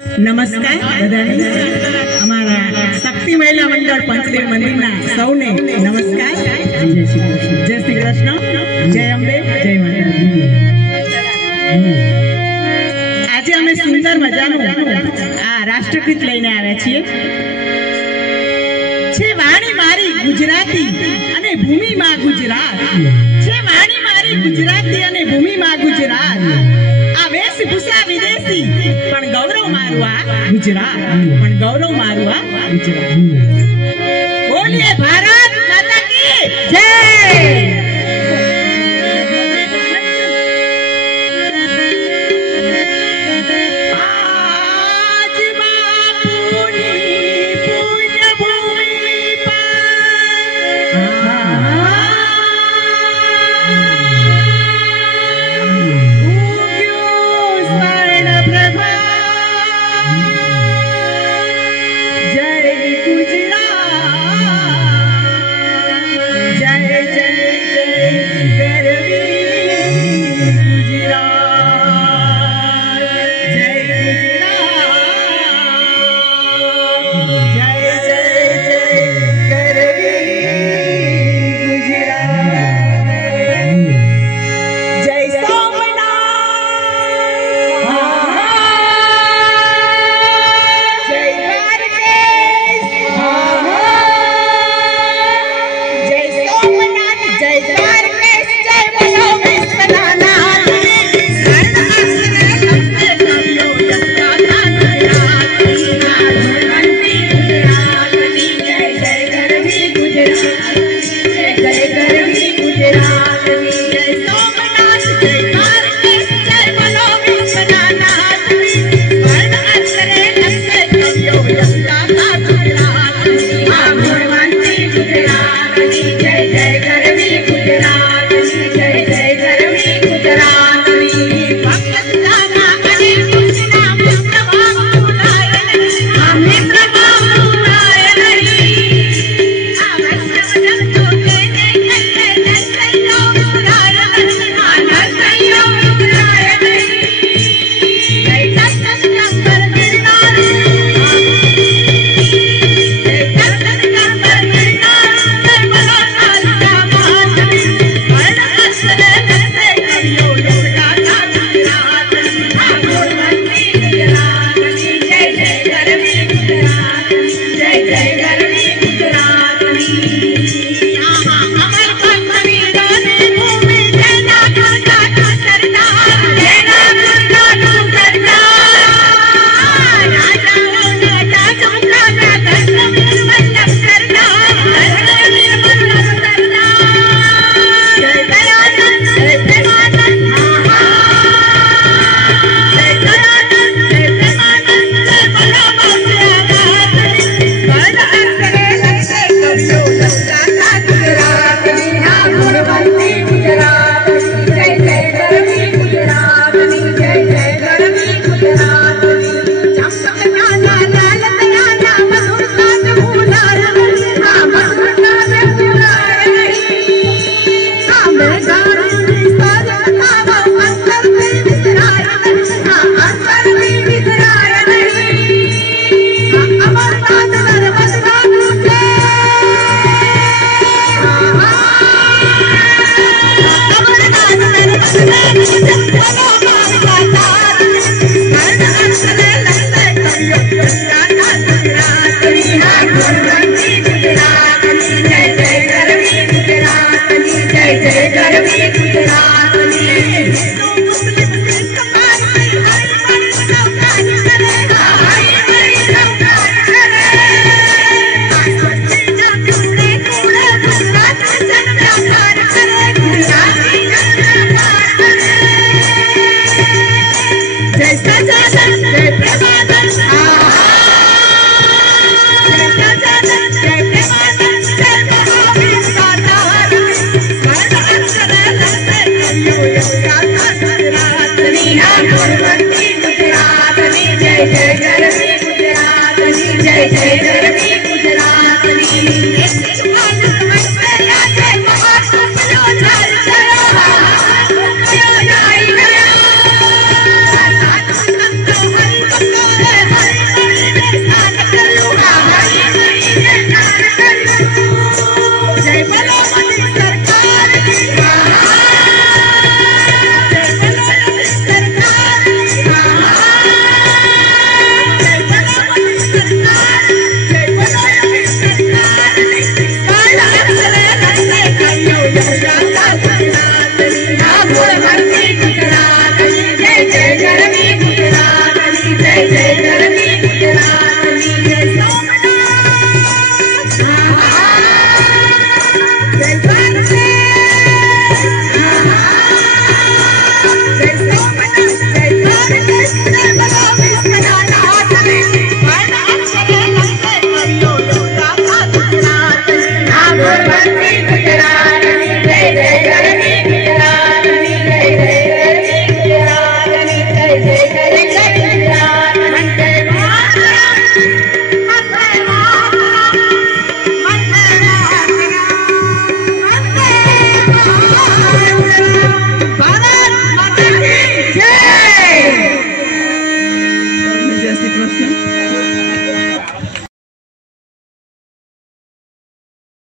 નમસ્કાર બધાને અમારા શક્તિ મહિલા મંડળ પંચદેવ મંદિરના સૌને નમસ્કાર. જય શ્રી કૃષ્ણ, જય અંબે, જય માતા. આજે અમે સુંદર મજાનું આ રાષ્ટ્રગીત લઈને આવ્યા છીએ. છે વાણી મારી ગુજરાતી અને ભૂમિ માં ગુજરાત. છે વાણી મારી ગુજરાતી અને ભૂમિ માં ગુજરાત. આ વેશભૂષા વિદેશી પણ ગૌરવ મારું આ ગુજરાત. પણ ગૌરવ મારું આ ગુજરાત. બોલીએ ભારત માતા કી જય. Jai જય શ્રી કૃષ્ણ.